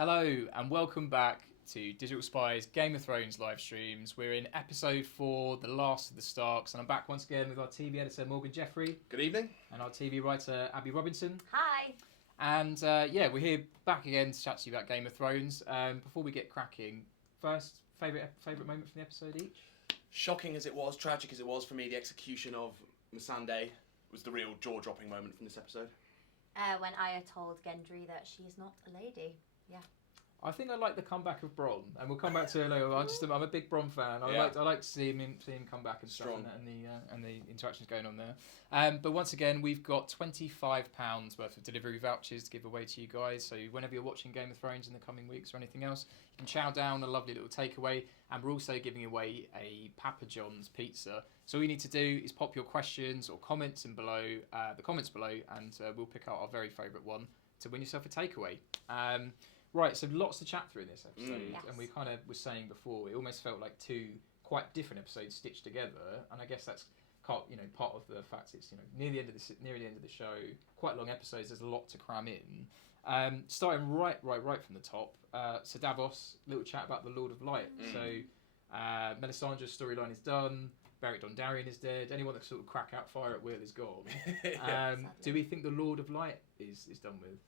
Hello and welcome back to Digital Spy's Game of Thrones live streams. We're in episode 4, The Last of the Starks, and I'm back once again with our TV editor Morgan Jeffrey. Good evening. And our TV writer Abby Robinson. Hi. And we're here back again to chat to you about Game of Thrones. Before we get cracking, first favourite moment from the episode each? Shocking as it was, tragic as it was for me, the execution of Missandei was the real jaw-dropping moment from this episode. When Arya told Gendry that she is not a lady. Yeah. I think I like the comeback of Bronn, and we'll come back to it later. I'm a big Bronn fan. I like to see him come back and stuff, and the interactions going on there. But once again, we've got £25 worth of delivery vouchers to give away to you guys. So whenever you're watching Game of Thrones in the coming weeks or anything else, you can chow down a lovely little takeaway. And we're also giving away a Papa John's pizza. So all you need to do is pop your questions or comments in below the comments below, and we'll pick out our very favourite one to win yourself a takeaway. Right, so lots to chat through in this episode, Yes. and we kind of were saying before, it almost felt like two quite different episodes stitched together, and I guess that's part of the fact it's near the end of the show, quite long episodes. There's a lot to cram in. Starting right from the top. So Davos, little chat about the Lord of Light. So Melisandre's storyline is done. Beric Dondarrion is dead. Anyone that sort of crack out fire at will is gone. Do we think the Lord of Light is done with?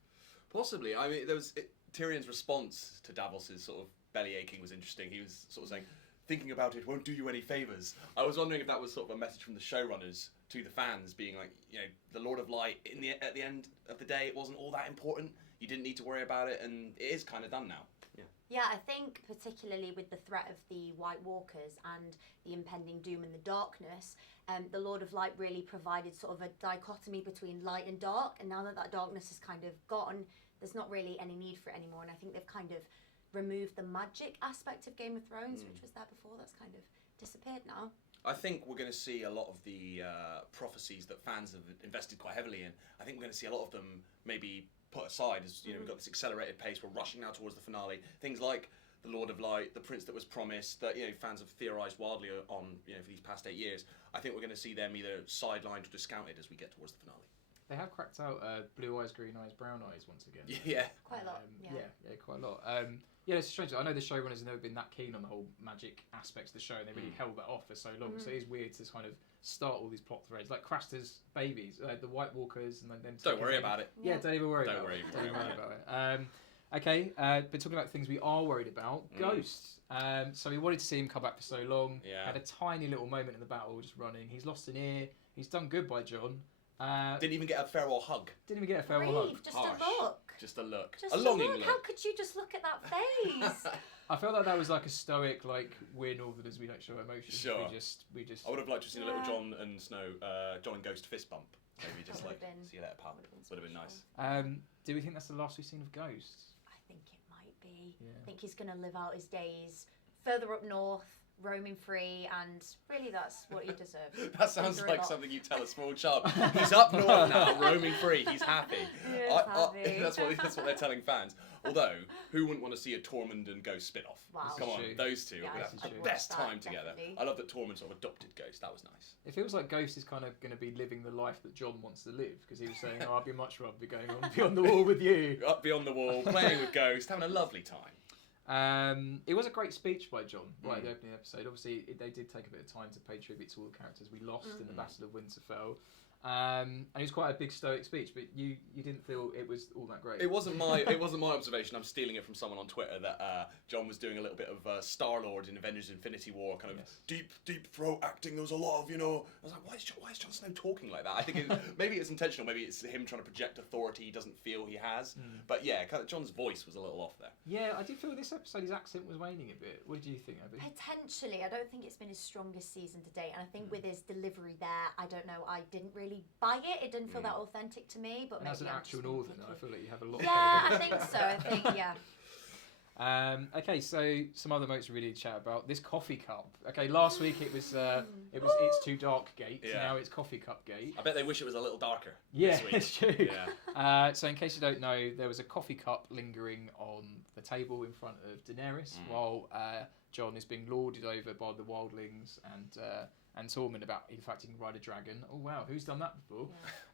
Possibly. I mean, Tyrion's response to Davos's sort of belly aching was interesting. He was sort of saying, thinking about it won't do you any favours. I was wondering if that was sort of a message from the showrunners to the fans, being like, the Lord of Light, at the end of the day, it wasn't all that important. You didn't need to worry about it, and it is kind of done now. Yeah, I think particularly with the threat of the White Walkers and the impending doom and the darkness, the Lord of Light really provided sort of a dichotomy between light and dark, and now that darkness is kind of gone, there's not really any need for it anymore, and I think they've kind of removed the magic aspect of Game of Thrones, which was there before. That's kind of disappeared now. I think we're going to see a lot of the prophecies that fans have invested quite heavily in. I think we're going to see a lot of them maybe put aside as we've got this accelerated pace. We're rushing now towards the finale. Things like the Lord of Light, the Prince that was promised, that fans have theorised wildly on for these past 8 years. I think we're going to see them either sidelined or discounted as we get towards the finale. They have cracked out blue eyes, green eyes, brown eyes once again. Yeah. Quite a lot. Yeah, quite a lot. It's strange. I know the showrunners have never been that keen on the whole magic aspects of the show, and they really held that off for so long. So it is weird to kind of start all these plot threads, like Craster's babies, the White Walkers, and then them. Don't worry about it. Yeah, don't even worry. Don't worry about it. Okay, but talking about things we are worried about, Ghost. So we wanted to see him come back for so long. Yeah. Had a tiny little moment in the battle, just running. He's lost an ear. He's done good by Jon. Didn't even get a farewell hug. Didn't even get a farewell hug. Just Harsh. a look. Just a look. Just a longing look. look. How could you just look at that face? I felt like that was like a stoic, like we're Northerners, we don't show emotions. Sure. We just. I would have liked to have seen a little Jon and Snow, Jon and Ghost fist bump. Maybe just like, see you later, pal. Would have been nice. Do we think that's the last we've seen of Ghost? I think it might be. Yeah. I think he's going to live out his days further up north, roaming free, and really that's what he deserves. That sounds like something you tell a small child. He's up north now, roaming free. He's happy. Happy. That's what they're telling fans. Although, who wouldn't want to see a Tormund and Ghost spin-off? Wow. Come on, true. those two Yeah, would this have is the true. best That, time together. definitely. I love that Tormund sort of adopted Ghost. That was nice. It feels like Ghost is kind of going to be living the life that Jon wants to live, because he was saying, I'd be much rather be going on beyond the wall with you. Up beyond the wall, playing with Ghost, having a lovely time. It was a great speech by Jon right at the opening episode. Obviously, they did take a bit of time to pay tribute to all the characters we lost in the Battle of Winterfell. And it was quite a big stoic speech, but you didn't feel it was all that great. It wasn't my observation. I'm stealing it from someone on Twitter that Jon was doing a little bit of Star-Lord in Avengers: Infinity War, kind of deep throat acting. There was a lot of I was like, why is Jon Snow talking like that? I think maybe it's intentional. Maybe it's him trying to project authority he doesn't feel he has. But yeah, kind of Jon's voice was a little off there. Yeah, I did feel this episode his accent was waning a bit. What did you think, Abby? Potentially. I don't think it's been his strongest season to date, and I think with his delivery there, I don't know, I didn't really buy it. It didn't feel that authentic to me. But And maybe as an I'm actual just being Northerner, I picky. feel like you have a lot. Yeah, I think so. I think Okay, so some other notes we really need to chat about. This coffee cup. Okay, last week it was It's Too Dark Gate. Yeah. Now it's Coffee Cup Gate. I bet they wish it was a little darker. Yeah, this week. it's true. Yeah. So in case you don't know, there was a coffee cup lingering on the table in front of Daenerys while Jon is being lorded over by the wildlings and Tormund about, in fact, he can ride a dragon. Oh, wow, who's done that before?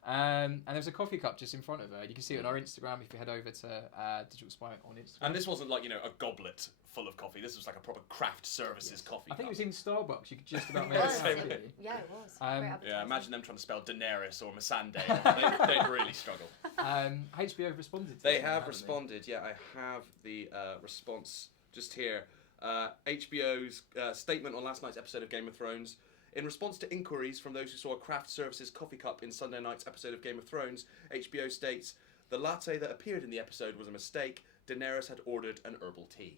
Yeah. And there was a coffee cup just in front of her. You can see it on our Instagram if you head over to Digital Spy on Instagram. And this wasn't like, a goblet full of coffee. This was like a proper craft services coffee I think cup. it was in Starbucks. You could just about It make it was. happen. Yeah, it was. Um, Great Yeah, advertising. imagine them trying to spell Daenerys or Missandei. They'd really struggle. HBO have responded to They this one, have haven't responded. Yeah, I have the response just here. HBO's statement on last night's episode of Game of Thrones. In response to inquiries from those who saw a craft services coffee cup in Sunday night's episode of Game of Thrones, HBO states, the latte that appeared in the episode was a mistake. Daenerys had ordered an herbal tea.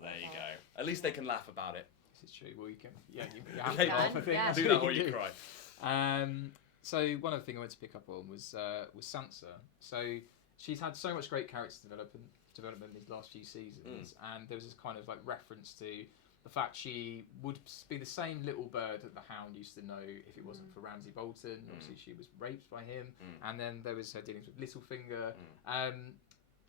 There you go. At least they can laugh about it. This is true. Well, you can. Yeah, you have You to can, laugh, I think. yeah. That's Do what that or you can do. cry. So one other thing I wanted to pick up on was Sansa. So she's had so much great character development these last few seasons, and there was this kind of like reference to the fact she would be the same little bird that the Hound used to know if it wasn't for Ramsay Bolton. Obviously, she was raped by him, and then there was her dealings with Littlefinger.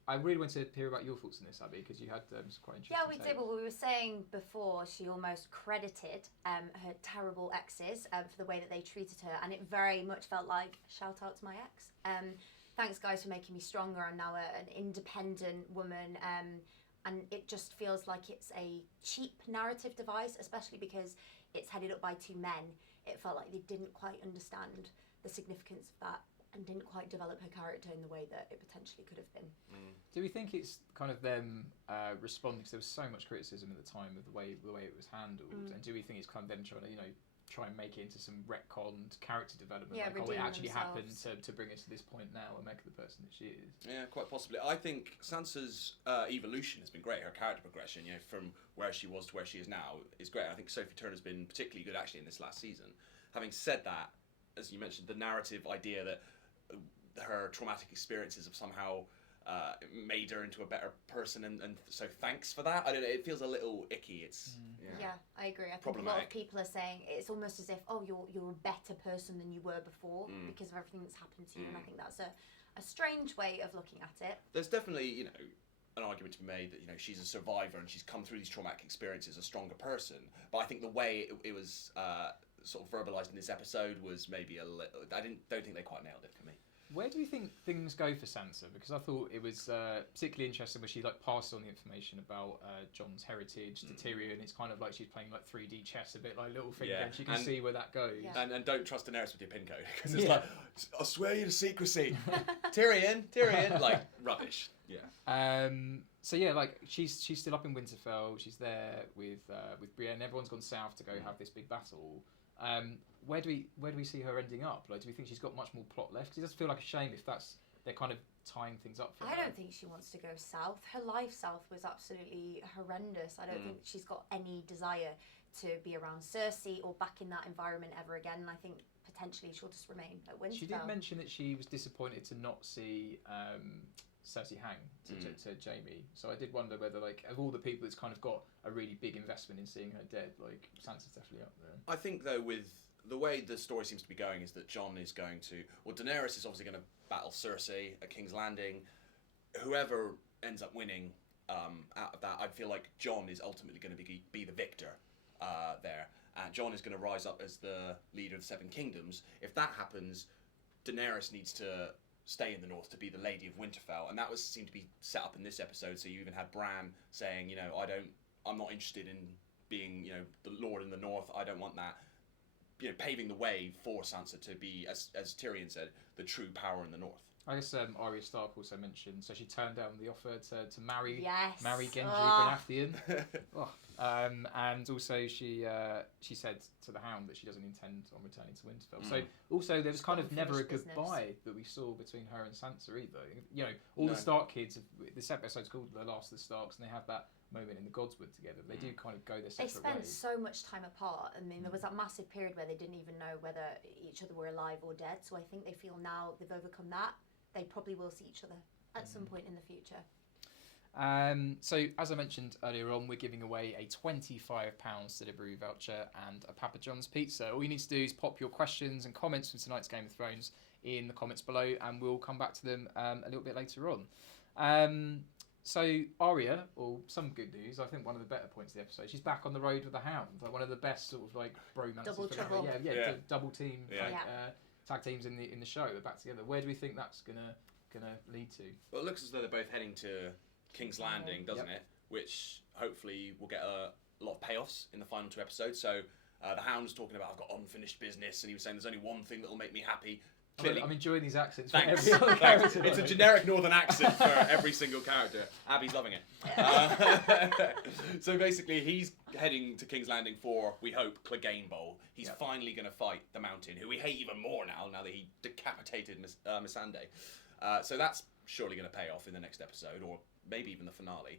I really want to hear about your thoughts on this, Abby, because you had some quite interesting. Yeah, we did. takes. Well, we were saying before she almost credited her terrible exes for the way that they treated her, and it very much felt like shout out to my ex. Thanks, guys, for making me stronger. I'm now an independent woman, and it just feels like it's a cheap narrative device, especially because it's headed up by two men. It felt like they didn't quite understand the significance of that and didn't quite develop her character in the way that it potentially could have been. Do we think it's kind of them responding? Because there was so much criticism at the time of the way it was handled, and do we think it's kind of them trying to try and make it into some retconned character development? Yeah, like, it redeem actually happened themselves. to bring us to this point now and make her the person that she is. Yeah, quite possibly. I think Sansa's evolution has been great. Her character progression, from where she was to where she is now, is great. I think Sophie Turner's been particularly good actually in this last season. Having said that, as you mentioned, the narrative idea that her traumatic experiences have somehow made her into a better person, and so thanks for that. I don't know. It feels a little icky. It's Yeah, I agree. I think a lot Problematic. of people are saying it's almost as if, oh, you're a better person than you were before because of everything that's happened to you, and I think that's a strange way of looking at it. There's definitely an argument to be made that she's a survivor and she's come through these traumatic experiences a stronger person. But I think the way it was sort of verbalized in this episode was maybe a little. Don't think they quite nailed it for me. Where do we think things go for Sansa? Because I thought it was particularly interesting where she passed on the information about Jon's heritage to Tyrion. It's kind of like she's playing 3D chess, a bit like Littlefinger, Yeah, and she can and- see where that goes. Yeah. And don't trust Daenerys with your pin code because it's Yeah. like, I swear you to secrecy. Tyrion, like rubbish. Yeah. So yeah, she's still up in Winterfell. She's there with Brienne. Everyone's gone south to go have this big battle. Where do we see her ending up? Do we think she's got much more plot left? 'Cause it does feel like a shame if they're kind of tying things up for her. I don't think she wants to go south. Her life south was absolutely horrendous. I don't think she's got any desire to be around Cersei or back in that environment ever again. And I think potentially she'll just remain at Winterfell. She did mention that she was disappointed to not see Cersei hang to Jaime. So I did wonder whether, of all the people that's kind of got a really big investment in seeing her dead, Sansa's definitely up there. I think though with the way the story seems to be going is that Jon is going to, Daenerys is obviously going to battle Cersei at King's Landing. Whoever ends up winning out of that, I feel like Jon is ultimately going to be the victor there. And Jon is going to rise up as the leader of the Seven Kingdoms. If that happens, Daenerys needs to stay in the north to be the Lady of Winterfell, and that seemed to be set up in this episode. So you even had Bran saying, I'm not interested in being, the Lord in the north. I don't want that. Paving the way for Sansa to be, as Tyrion said, the true power in the north. I guess Arya Stark also mentioned, so she turned down the offer to marry Yes. Genji Oh. Baratheon. And also she said to the Hound that she doesn't intend on returning to Winterfell. So also there was kind of got never a unfinished business. goodbye that we saw between her and Sansa either. All No. the Stark kids, this episode's called The Last of the Starks, and they have that moment in the Godswood together. They do kind of go their They separate spent ways. so much time apart. I mean, there was that massive period where they didn't even know whether each other were alive or dead. So I think they feel now they've overcome that. They probably will see each other at some point in the future. So as I mentioned earlier on, we're giving away a £25 delivery voucher and a Papa John's pizza. All you need to do is pop your questions and comments from tonight's Game of Thrones in the comments below, and we'll come back to them a little bit later on. So Arya, or some good news, I think one of the better points of the episode, she's back on the road with the Hound, like one of the best sort of like bromances. Double trouble. Yeah. Double team, Yeah. tag teams in the show. They're back together. Where do we think that's gonna lead to? Well, it looks as though they're both heading to King's Landing, doesn't it? Which hopefully will get a lot of payoffs in the final 2 episodes. So the Hound was talking about, I've got unfinished business, and he was saying there's only one thing that will make me happy. Clearly, I'm enjoying these accents. Thanks. For every other Thanks. character. It's a generic northern accent for every single character. Abby's loving it. So basically, he's heading to King's Landing for, we hope, Clegane Bowl. He's finally going to fight the Mountain, who we hate even more now that he decapitated Missandei. So that's surely going to pay off in the next episode, or maybe even the finale.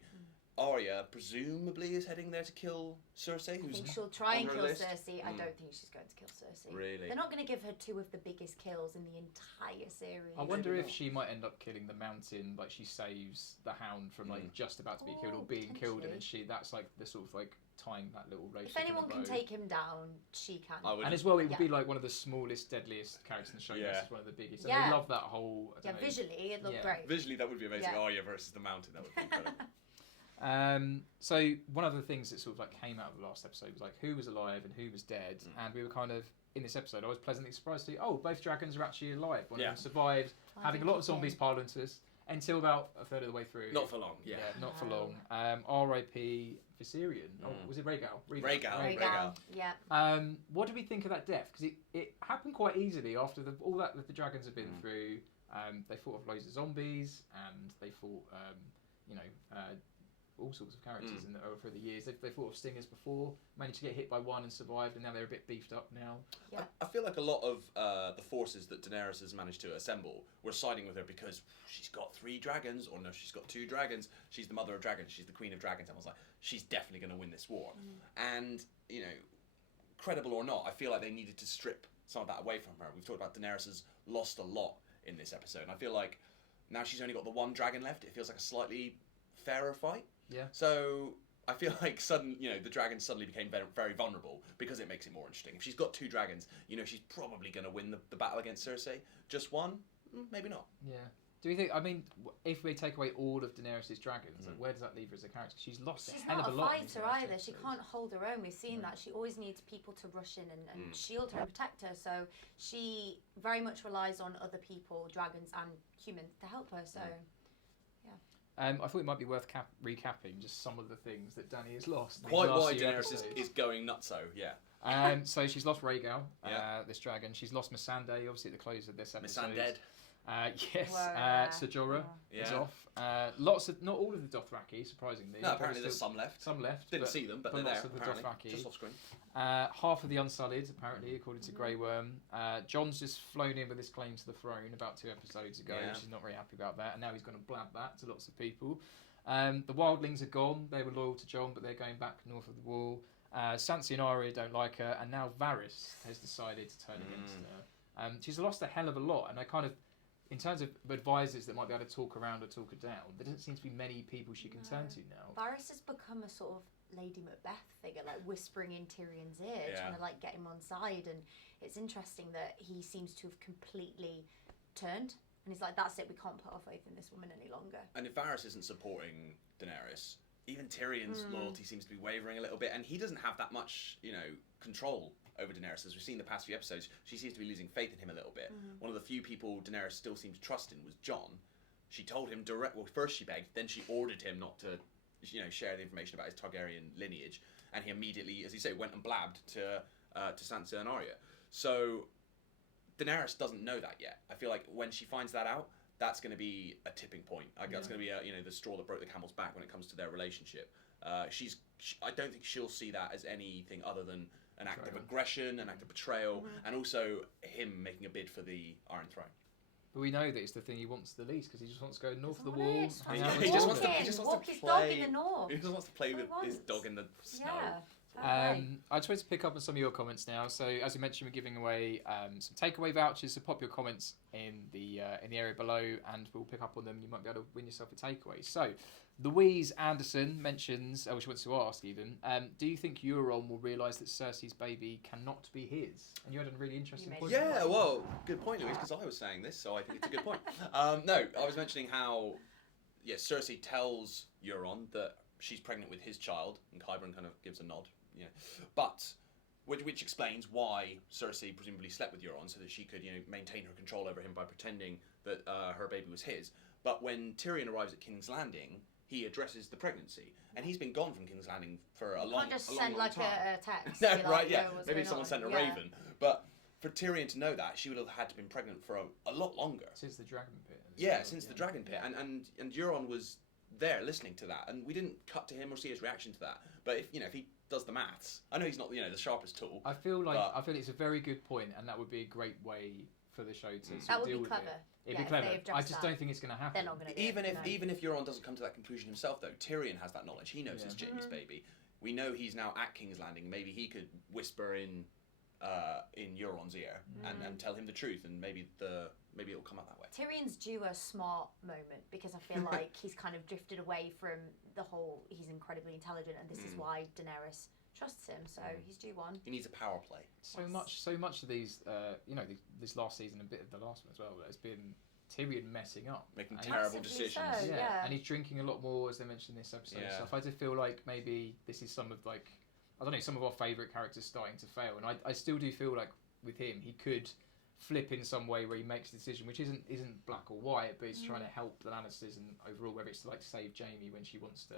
Arya presumably is heading there to kill Cersei. I think she'll try and on kill her list. Cersei. I don't think she's going to kill Cersei. Really? They're not going to give her 2 of the biggest kills in the entire series. I wonder Maybe if not. she might end up killing the Mountain, like she saves the Hound from like just about to be killed or being killed, and then that's like the sort of like tying that little race. If anyone can take him down, she can. And as well, it would be like one of the smallest, deadliest characters in the show. Yeah. This is one of the biggest. And Yeah. they love that whole. I don't know. Visually it looked great. Visually, that would be amazing. Yeah. Arya versus the Mountain. That would be incredible. So one of the things that sort of like came out of the last episode was like who was alive and who was dead, and we were kind of in this episode. I was pleasantly surprised to see both dragons are actually alive. One of them survived, having a lot of zombies piled into us until about a third of the way through. Not for long. Yeah. Not for long. R.I.P. Viserion. Oh, was it Rhaegal? Rhaegal. Yeah. What do we think of that death? Because it happened quite easily after all that the dragons have been through. They fought off loads of zombies, and they fought, all sorts of characters over the years. They fought off stingers before, managed to get hit by one and survived, and now they're a bit beefed up now. Yeah. I feel like a lot of the forces that Daenerys has managed to assemble were siding with her because she's got 3 dragons, or no, she's got 2 dragons. She's the mother of dragons. She's the queen of dragons. And I was like, she's definitely going to win this war. And, credible or not, I feel like they needed to strip some of that away from her. We've talked about Daenerys has lost a lot in this episode, and I feel like now she's only got the 1 dragon left. It feels like a slightly fairer fight. Yeah. So I feel like the dragons suddenly became very, very vulnerable because it makes it more interesting. If she's got 2 dragons, she's probably going to win the battle against Cersei. Just 1, maybe not. Yeah. Do we think? I mean, if we take away all of Daenerys' dragons, like, where does that leave her as a character? She's lost a hell of a lot. She's not a fighter either. She can't hold her own. We've seen that. She always needs people to rush in and shield her and protect her. So she very much relies on other people, dragons and humans, to help her. So. I thought it might be worth recapping just some of the things that Dany has lost. Quite why Daenerys is going nutso, yeah. So she's lost Rhaegal, this dragon. She's lost Missandei, obviously at the close of this episode. Missandei. Yes. Ser Jorah is off. Not all of the Dothraki, surprisingly. No, apparently there's some left. Some left. Didn't see them, but they're lots there. Of the apparently. Dothraki. Just off screen. Half of the Unsullied, apparently, according to Grey Worm. John's just flown in with his claim to the throne about 2 episodes ago. She's not very happy about that, and now he's going to blab that to lots of people. The Wildlings are gone. They were loyal to Jon, but they're going back north of the wall. Sansa and Arya don't like her, and now Varys has decided to turn against her. She's lost a hell of a lot, and I kind of, in terms of advisors that might be able to talk around or talk her down, there doesn't seem to be many people she can turn to now. Varys has become a sort of Lady Macbeth figure, like whispering in Tyrion's ear, trying to like get him on side. And it's interesting that he seems to have completely turned, and he's like, "That's it. We can't put our faith in this woman any longer." And if Varys isn't supporting Daenerys, even Tyrion's loyalty seems to be wavering a little bit, and he doesn't have that much, control over Daenerys. As we've seen the past few episodes, she seems to be losing faith in him a little bit. One of the few people Daenerys still seemed to trust in was Jon. She told him first she begged, then she ordered him not to, share the information about his Targaryen lineage, and he immediately, as you say, went and blabbed to Sansa and Arya. So Daenerys doesn't know that yet. I feel like when she finds that out, that's going to be a tipping point. That's going to be the straw that broke the camel's back when it comes to their relationship. I don't think she'll see that as anything other than an act of aggression, an act of betrayal, and also him making a bid for the Iron Throne. But we know that it's the thing he wants the least because he just wants to go north of the wall. He just wants to walk his dog in the north. He just wants to play with his dog in the snow. Yeah. I just wanted to pick up on some of your comments now. So, as we mentioned, we're giving away some takeaway vouchers. So, pop your comments in the area below, and we'll pick up on them. You might be able to win yourself a takeaway. So, Louise Anderson mentions, she wants to ask even, do you think Euron will realise that Cersei's baby cannot be his? And you had a really interesting point. Yeah, well, good point, Louise, because I was saying this, so I think it's a good point. No, I was mentioning how Cersei tells Euron that she's pregnant with his child, and Qyburn kind of gives a nod, but which explains why Cersei presumably slept with Euron so that she could maintain her control over him by pretending that her baby was his. But when Tyrion arrives at King's Landing, he addresses the pregnancy, and he's been gone from King's Landing for a long time. You can't just send like a text. No, be like, right? Yeah, "Yo, what's maybe going someone on?" sent a Yeah. raven, but for Tyrion to know that, she would have had to been pregnant for a lot longer. Since the Dragon Pit. Yeah, since the Dragon Pit, and Euron was there listening to that, and we didn't cut to him or see his reaction to that. But if he does the maths, I know he's not the sharpest tool. I feel it's a very good point, and that would be a great way for the show to sort That of would deal be with clever. it. It'd be clever. I just that. don't think it's going to happen. They're not going to do even it, even if Euron doesn't come to that conclusion himself, though, Tyrion has that knowledge. He knows it's Jaime's baby. We know he's now at King's Landing. Maybe he could whisper in Euron's ear and tell him the truth, and maybe it'll come out that way. Tyrion's due a smart moment because I feel like he's kind of drifted away from the whole. He's incredibly intelligent, and this is why Daenerys trusts him. So he's due one. He needs a power play. So much of these, this last season, a bit of the last one as well, has been Tyrion messing up, making and terrible Massively decisions. so. yeah, Yeah. and he's drinking a lot more, as they mentioned in this episode. Yeah. So I do feel like maybe this is some of some of our favourite characters starting to fail, and I still do feel like with him he could flip in some way where he makes a decision which isn't black or white, but he's trying to help the Lannisters, and overall whether it's to like save Jaime when she wants to,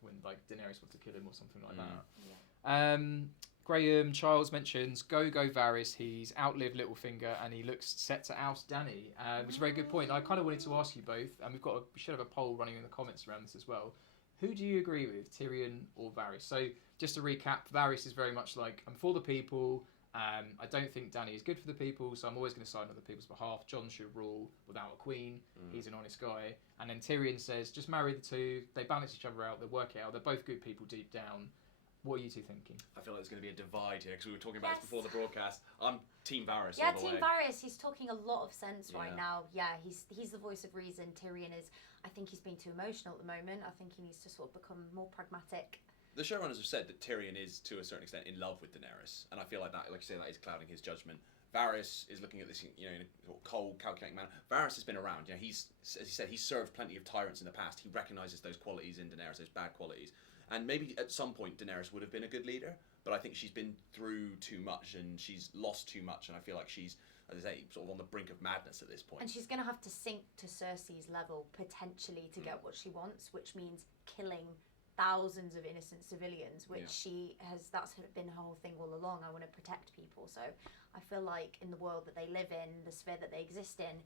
when like Daenerys wants to kill him or something like that. Graham Charles mentions Go Varys. He's outlived Littlefinger and he looks set to oust Dany, which is a very good point. I kind of wanted to ask you both, and we should have a poll running in the comments around this as well. Who do you agree with, Tyrion or Varys? So just to recap, Varys is very much like, I'm for the people. I don't think Dany is good for the people, so I'm always going to side on the people's behalf. Jon should rule without a queen. He's an honest guy. And then Tyrion says, just marry the two. They balance each other out. They work it out. They're both good people deep down. What are you two thinking? I feel like there's going to be a divide here because we were talking about this before the broadcast. I'm Team Varys. Yeah, all the Team way. Varys. He's talking a lot of sense right Yeah. now. Yeah, he's the voice of reason. Tyrion is. I think he's being too emotional at the moment. I think he needs to sort of become more pragmatic. The showrunners have said that Tyrion is, to a certain extent, in love with Daenerys, and I feel like that, like you say, that is clouding his judgment. Varys is looking at this, in a sort of cold, calculating manner. Varys has been around. He's, as he said, he's served plenty of tyrants in the past. He recognises those qualities in Daenerys, those bad qualities, and maybe at some point Daenerys would have been a good leader, but I think she's been through too much and she's lost too much, and I feel like she's, as I say, sort of on the brink of madness at this point. And she's going to have to sink to Cersei's level potentially to get what she wants, which means killing thousands of innocent civilians, which that's been her whole thing all along. I want to protect people. So I feel like in the world that they live in, the sphere that they exist in,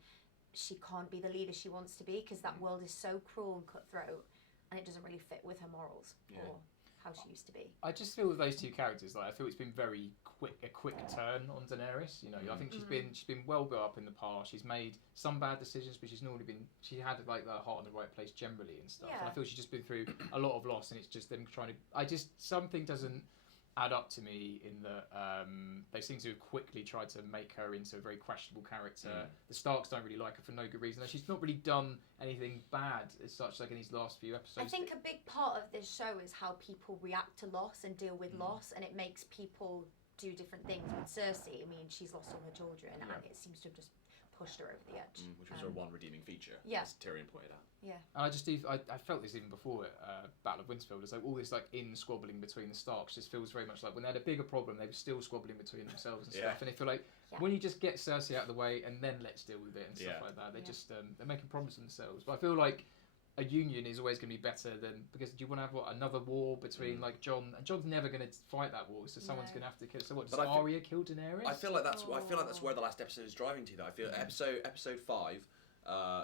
she can't be the leader she wants to be because that world is so cruel and cutthroat, and it doesn't really fit with her morals or how she used to be. I just feel with those two characters, I feel it's been a quick turn on Daenerys. I think she's been well built up in the past. She's made some bad decisions, but she's she had like the heart in the right place generally and stuff. Yeah. And I feel she's just been through a lot of loss, and it's just them trying to. Something doesn't add up to me in that they seem to have quickly tried to make her into a very questionable character. The Starks don't really like her for no good reason. She's not really done anything bad as such, like in these last few episodes. I think a big part of this show is how people react to loss and deal with loss, and it makes people do different things. With Cersei, I mean, she's lost all her children, and it seems to have just pushed her over the edge. Which was her one redeeming feature, Yeah. as Tyrion pointed out. Yeah. And I felt this even before Battle of Winterfell. As like all this like squabbling between the Starks just feels very much like when they had a bigger problem, they were still squabbling between themselves and stuff. And I feel like when you just get Cersei out of the way and then let's deal with it and stuff like that, they just they're making problems for themselves. But I feel like a union is always going to be better than, because do you want to have another war between like Jon, and Jon's never going to fight that war, so someone's going to have to kill. So what, does Arya kill Daenerys? I feel like that's where the last episode is driving to. Though I feel episode 5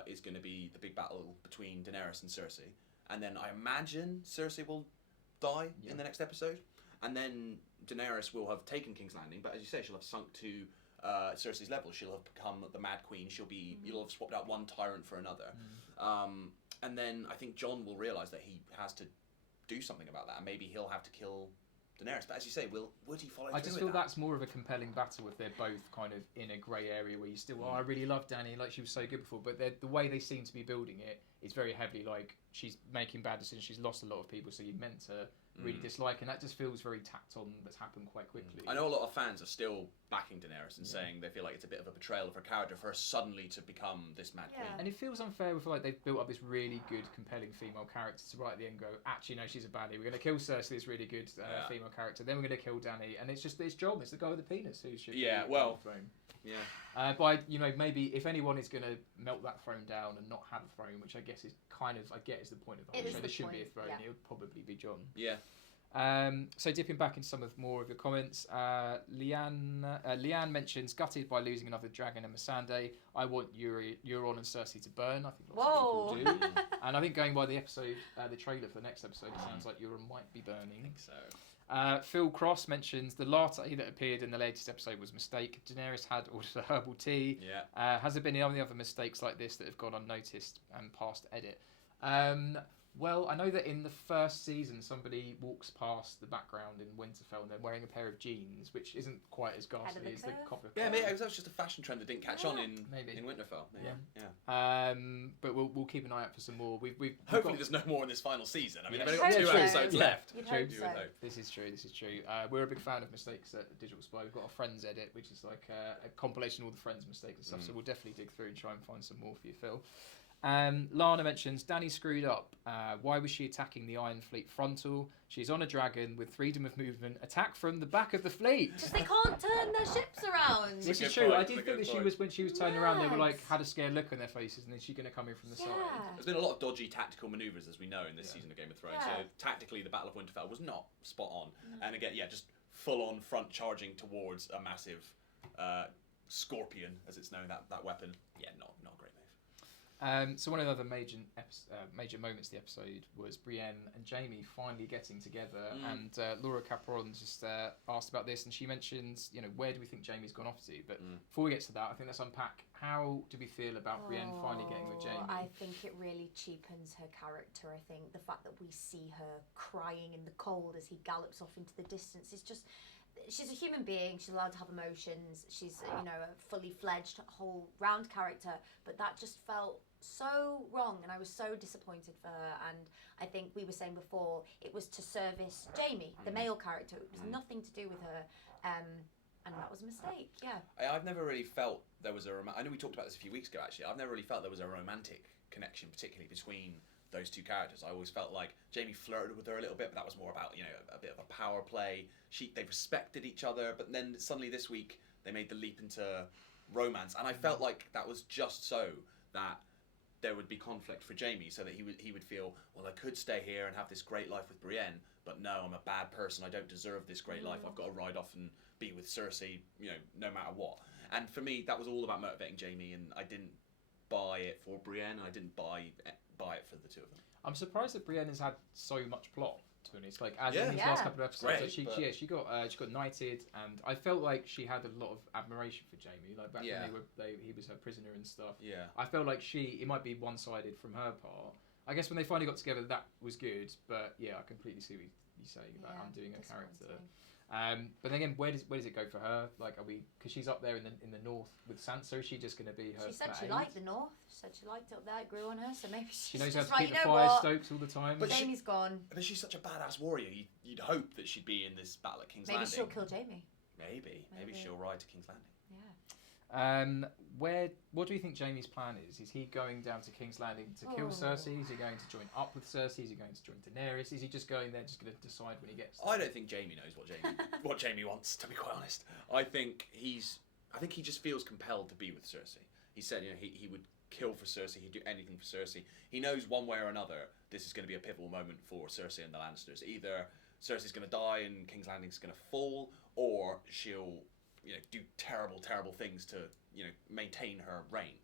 is going to be the big battle between Daenerys and Cersei, and then I imagine Cersei will die in the next episode, and then Daenerys will have taken King's Landing, but as you say, she'll have sunk to Cersei's level. She'll have become the Mad Queen. You'll have swapped out one tyrant for another. And then I think Jon will realise that he has to do something about that, and maybe he'll have to kill Daenerys. But as you say, would he follow through I just with feel that? that's more of a compelling battle if they're both kind of in a grey area where you still, I really love Dany, like she was so good before, but the way they seem to be building it it's very heavily like she's making bad decisions. She's lost a lot of people, so you're meant to really dislike, and that just feels very tacked on. That's happened quite quickly. I know a lot of fans are still backing Daenerys and saying they feel like it's a bit of a betrayal of her character for her suddenly to become this Mad Queen. And it feels unfair with like they've built up this really good, compelling female character to right at the end go, actually no, she's a baddie. We're going to kill Cersei, this really good female character. Then we're going to kill Dany, and it's just this job. It's the guy with the penis who should be on the throne. Yeah. But maybe if anyone is going to melt that throne down and not have a throne, which I guess is kind of is the point of the whole show. There shouldn't be a throne. It would probably be Jon. Yeah. So dipping back into some of more of your comments, Leanne mentions gutted by losing another dragon and Missandei. I want Euron and Cersei to burn. I think lots of people do. And I think going by the episode, the trailer for the next episode, it sounds like Euron might be burning. I think so. Phil Cross mentions the latte that appeared in the latest episode was a mistake. Daenerys had ordered a herbal tea. Yeah. Has there been any other mistakes like this that have gone unnoticed and past edit? Well, I know that in the first season, somebody walks past the background in Winterfell and they're wearing a pair of jeans, which isn't quite as ghastly as the copper. Yeah, maybe that was just a fashion trend that didn't catch on in Winterfell. Yeah. But we'll keep an eye out for some more. We've hopefully there's no more in this final season. I mean, they've only got 2 episodes left. True. This is true. We're a big fan of mistakes at Digital Spy. We've got a Friends edit, which is like a compilation of all the Friends mistakes and stuff. So we'll definitely dig through and try and find some more for you, Phil. Lana mentions Dany screwed up. Why was she attacking the Iron Fleet frontal? She's on a dragon with freedom of movement. Attack from the back of the fleet. Because they can't turn their ships around. This is true. I did think that she was, when she was turning around, they were like had a scared look on their faces, and then she's going to come in from the side. There's been a lot of dodgy tactical manoeuvres, as we know, in this season of Game of Thrones. So tactically, the Battle of Winterfell was not spot on, and again, just full on front charging towards a massive scorpion, as it's known, that weapon. Yeah, not a great move. So one of the other major moments of the episode was Brienne and Jaime finally getting together, and Laura Capron just asked about this, and she mentions, where do we think Jaime's gone off to? But before we get to that, I think let's unpack, how do we feel about Brienne finally getting with Jaime? I think it really cheapens her character. I think the fact that we see her crying in the cold as he gallops off into the distance is just... She's a human being. She's allowed to have emotions. She's, a fully fledged, whole round character. But that just felt so wrong, and I was so disappointed for her. And I think we were saying before, it was to service Jaime, the male character. It was nothing to do with her, and that was a mistake. Yeah. I've never really felt there was I know we talked about this a few weeks ago. Actually, I've never really felt there was a romantic connection, particularly between those two characters. I always felt like Jaime flirted with her a little bit, but that was more about a bit of a power play. They respected each other, but then suddenly this week they made the leap into romance, and I felt like that was just so that there would be conflict for Jaime, so that he would feel, well, I could stay here and have this great life with Brienne, but no, I'm a bad person. I don't deserve this great life. I've got to ride off and be with Cersei, no matter what. And for me, that was all about motivating Jaime, and I didn't buy it for Brienne. I didn't buy it for the two of them. I'm surprised that Brienne has had so much plot. To be honest, in these last couple of episodes, she got knighted, and I felt like she had a lot of admiration for Jaime. Like back when he was her prisoner and stuff. Yeah, I felt like it might be one-sided from her part. I guess when they finally got together, that was good. But yeah, I completely see what you're saying about undoing a character. But then again, where does it go for her? Like, because she's up there in the north with Sansa? Is she just going to be her? She said she liked the north. She said she liked it up there. It grew on her, so maybe she knows how to keep the fire stoked all the time. But Jaime's gone. But she's such a badass warrior. You'd hope that she'd be in this battle at King's Landing. Maybe she'll kill Jaime. Maybe she'll ride to King's Landing. Yeah. What do you think Jaime's plan is? Is he going down to King's Landing to kill Cersei? Is he going to join up with Cersei? Is he going to join Daenerys? Is he just going there, just going to decide when he gets there? I don't think Jaime knows what Jaime wants. To be quite honest, I think he just feels compelled to be with Cersei. He said, he would kill for Cersei. He'd do anything for Cersei. He knows one way or another this is going to be a pivotal moment for Cersei and the Lannisters. Either Cersei's going to die and King's Landing's going to fall, or she'll do terrible things to maintain her reign.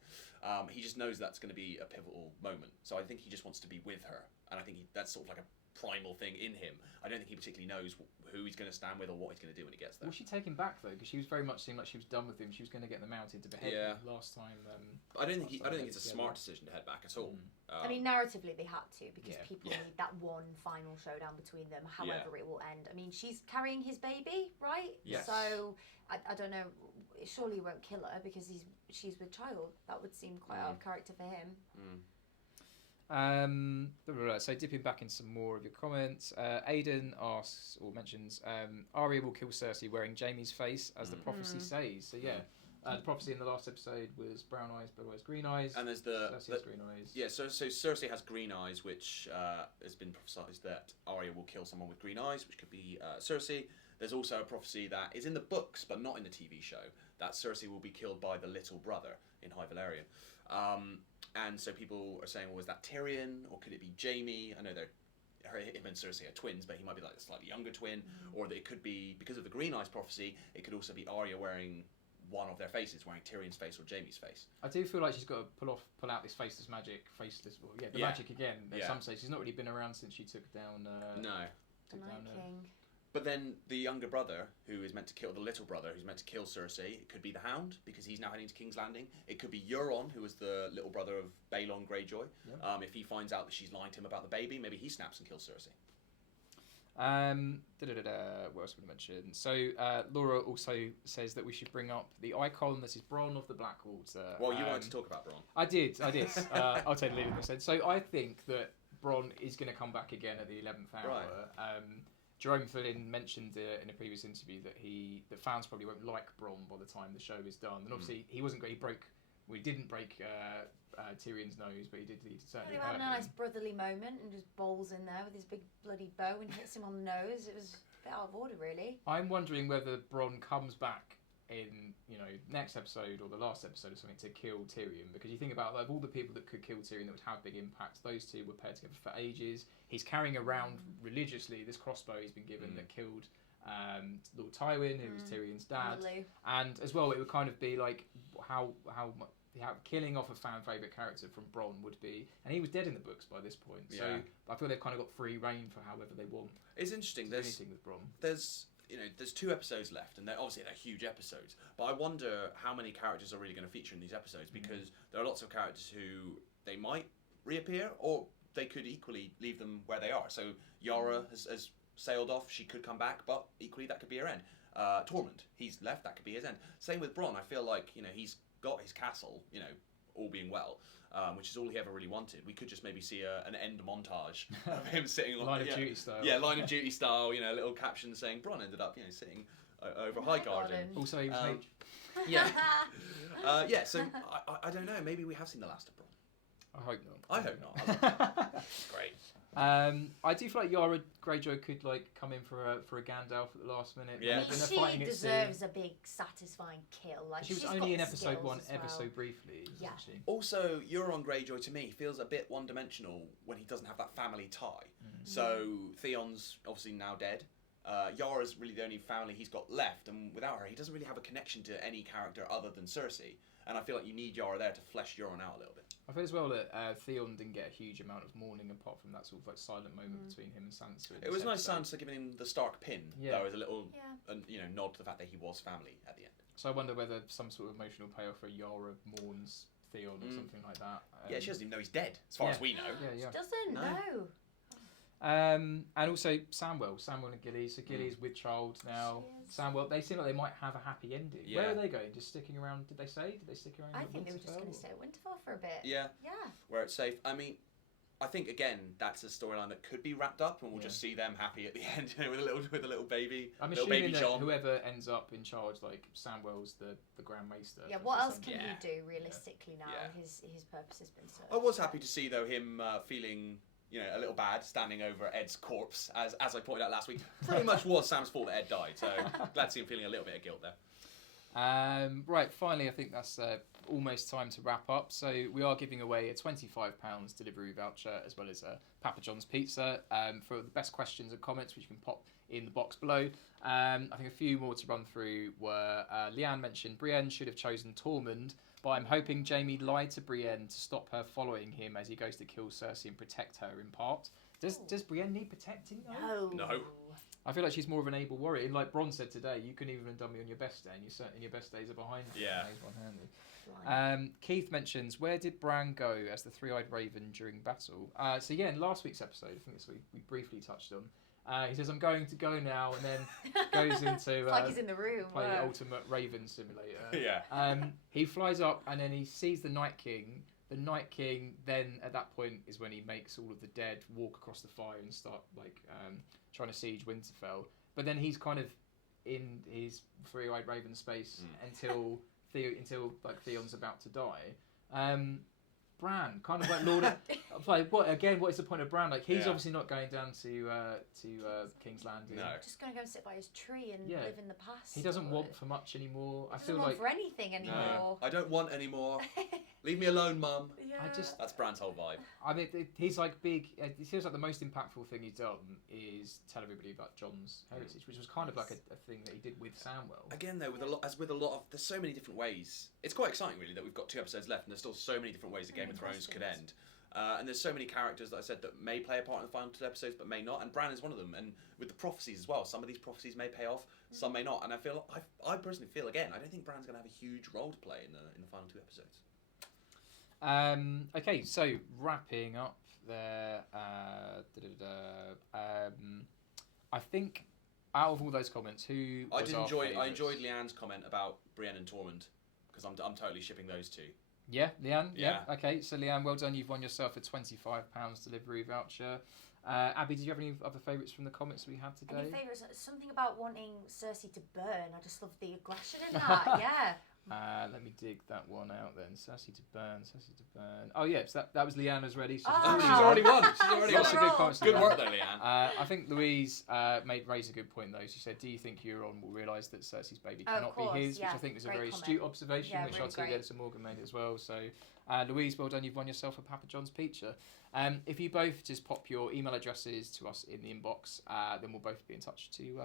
He just knows that's going to be a pivotal moment. So I think he just wants to be with her, and I think that's sort of like a primal thing in him. I don't think he particularly knows who he's going to stand with or what he's going to do when he gets there. Will she take him back though? Because she was very much seemed like she was done with him. She was going to get the mounted to behead him last time. I don't think it's a smart decision to head back at all. I mean, narratively they had to, because people need that one final showdown between them. However it will end. I mean, she's carrying his baby, right? Yes. So I don't know. Surely he won't kill her because she's with child. That would seem quite out of character for him. So dipping back in some more of your comments, Aidan asks or mentions Arya will kill Cersei wearing Jaime's face as the prophecy says. So yeah, the prophecy in the last episode was brown eyes, blue eyes, green eyes. And there's Cersei has green eyes. Yeah, so Cersei has green eyes, which has been prophesied that Arya will kill someone with green eyes, which could be Cersei. There's also a prophecy that is in the books, but not in the TV show, that Cersei will be killed by the little brother in High Valyrian. And so people are saying, well, is that Tyrion, or could it be Jaime? I know him and Cersei are twins, but he might be like a slightly younger twin. Or that it could be, because of the green eyes prophecy, it could also be Arya wearing one of their faces, wearing Tyrion's face or Jaime's face. I do feel like she's got to pull out this faceless magic, magic again. At some stage, she's not really been around since she took down. The Night King. But then the younger brother, who is meant to kill the little brother, who's meant to kill Cersei, it could be the Hound, because he's now heading to King's Landing. It could be Euron, who was the little brother of Balon Greyjoy. Yeah. If he finds out that she's lying to him about the baby, maybe he snaps and kills Cersei. What else would I mention? So Laura also says that we should bring up the icon. This is Bronn of the Blackwater. Well, you wanted to talk about Bronn. I did. I'll take the lead in this. So I think that Bronn is going to come back again at the 11th hour. Right. Jerome Flynn mentioned in a previous interview that fans probably won't like Bronn by the time the show is done. And obviously he wasn't great. He didn't break Tyrion's nose, but he certainly hurt him. They had a nice brotherly moment and just bowls in there with his big bloody bow and hits him on the nose. It was a bit out of order, really. I'm wondering whether Bronn comes back in next episode or the last episode or something to kill Tyrion, because you think about all the people that could kill Tyrion that would have big impacts. Those two were paired together for ages. He's carrying around religiously this crossbow he's been given that killed Lord Tywin, who was Tyrion's dad, and as well it would kind of be like how killing off a fan favourite character from Bronn would be, and he was dead in the books by this point. So I feel they've kind of got free reign for however they want. It's interesting. There's anything with Bronn. There's 2 episodes left, and they're huge episodes. But I wonder how many characters are really going to feature in these episodes, because there are lots of characters who they might reappear, or they could equally leave them where they are. So Yara has sailed off; she could come back, but equally that could be her end. Tormund, he's left; that could be his end. Same with Bronn. I feel like he's got his castle, all being well. Which is all he ever really wanted. We could just maybe see an end montage of him sitting on Line of Duty style. Yeah, Line of Duty style. A little caption saying Bronn ended up, sitting over Highgarden. Also, he was H. Yeah. So I don't know. Maybe we have seen the last of Bronn. I hope not. I hope not. Great. I do feel like Yara Greyjoy could come in for a Gandalf at the last minute. Yeah, she deserves a big satisfying kill. She was only in episode 1 ever so briefly. Yeah. She? Also, Euron Greyjoy to me feels a bit one-dimensional when he doesn't have that family tie. So Theon's obviously now dead. Yara's really the only family he's got left, and without her, he doesn't really have a connection to any character other than Cersei. And I feel like you need Yara there to flesh Euron out a little bit. I feel as well that Theon didn't get a huge amount of mourning apart from that sort of silent moment between him and Sansa. It was nice Sansa giving him the Stark pin, though, as a little nod to the fact that he was family at the end. So I wonder whether some sort of emotional payoff for Yara mourns Theon or something like that. She doesn't even know he's dead, as far as we know. She doesn't, no. And also Samwell and Gilly. So Gilly's with child now. Samwell, they seem like they might have a happy ending. Yeah. Where are they going? Just sticking around? Did they stick around? I think they were just going to stay at Winterfell for a bit. Yeah. Where it's safe. I mean, I think again that's a storyline that could be wrapped up, and we'll just see them happy at the end with a little baby. I'm little assuming baby that Jon. whoever ends up in charge, like Samwell's the Grand Maester. Yeah. What else can he do realistically now? His purpose has been served. I was happy to see though him feeling a little bad standing over Ed's corpse, as I pointed out last week. Pretty much was Sam's fault that Ed died, so glad to see him feeling a little bit of guilt there. Right, finally, I think that's almost time to wrap up. So we are giving away a £25 delivery voucher as well as a Papa John's pizza for the best questions and comments, which you can pop in the box below. I think a few more to run through were Leanne mentioned Brienne should have chosen Tormund, but I'm hoping Jaime lied to Brienne to stop her following him as he goes to kill Cersei and protect her in part. Does Brienne need protecting though? No. I feel like she's more of an able warrior. Like Bronn said today, you can even have done me on your best day, and your best days are behind you. Yeah. Keith mentions, where did Bran go as the three-eyed raven during battle? So yeah, in last week's episode, I think we briefly touched on. He says, I'm going to go now, and then goes into... it's like he's in the room. Play the ultimate Raven Simulator. Yeah. He flies up, and then he sees the Night King, the Night King, then at that point is when he makes all of the dead walk across the fire and start trying to siege Winterfell. But then he's kind of in his three-eyed raven space until Theon's about to die. Bran, kind of like Lord of, what is the point of Bran? Like he's obviously not going down to King's Landing. No. Just gonna go and sit by his tree and live in the past. He doesn't want for much anymore. I feel like for anything anymore. No, I don't want anymore. Leave me alone, Mum. Yeah. That's Bran's whole vibe. I mean, he's like big. It feels like the most impactful thing he's done is tell everybody about Jon's heritage, which was kind of like a thing that he did with Samwell. Again, though, with a lot of, there's so many different ways. It's quite exciting, really, that we've got 2 episodes left, and there's still so many different ways that Game of Thrones could end. And there's so many characters that I said that may play a part in the final 2 episodes, but may not. And Bran is one of them. And with the prophecies as well, some of these prophecies may pay off, some may not. And I personally feel, again, I don't think Bran's going to have a huge role to play in the final 2 episodes. Okay, so wrapping up there. I think out of all those comments, who I was our enjoyed favourites? Leanne's comment about Brienne and Tormund, because I'm totally shipping those 2. Yeah, Leanne. Yeah. Yeah. Okay, so Leanne, well done. You've won yourself a £25 delivery voucher. Abby, did you have any other favourites from the comments we had today? Any favourites? Something about wanting Cersei to burn. I just love the aggression in that. Yeah. Let me dig that one out then. Cersei to burn. Oh yeah, so that was Leanna's ready. She's Oh. already won. She's already Lots on of a good roll. comments. Good Leanne. work there, Leanne. I think Louise raised a good point though. She said, "Do you think Euron will realise that Cersei's baby Oh, of cannot course, be his?" yeah. Which I think was a Great very comment. astute observation, Yeah, which really Artelia great. Edison Morgan made as well. So, Louise, well done. You've won yourself a Papa John's pizza. If you both just pop your email addresses to us in the inbox, then we'll both be in touch to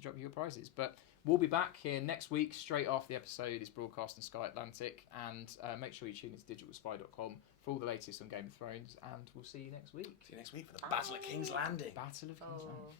drop you your prizes. But we'll be back here next week, straight after the episode is broadcast on Sky Atlantic. And make sure you tune into digitalspy.com for all the latest on Game of Thrones. And we'll see you next week. See you next week for the Battle of King's Landing. Battle of King's Landing.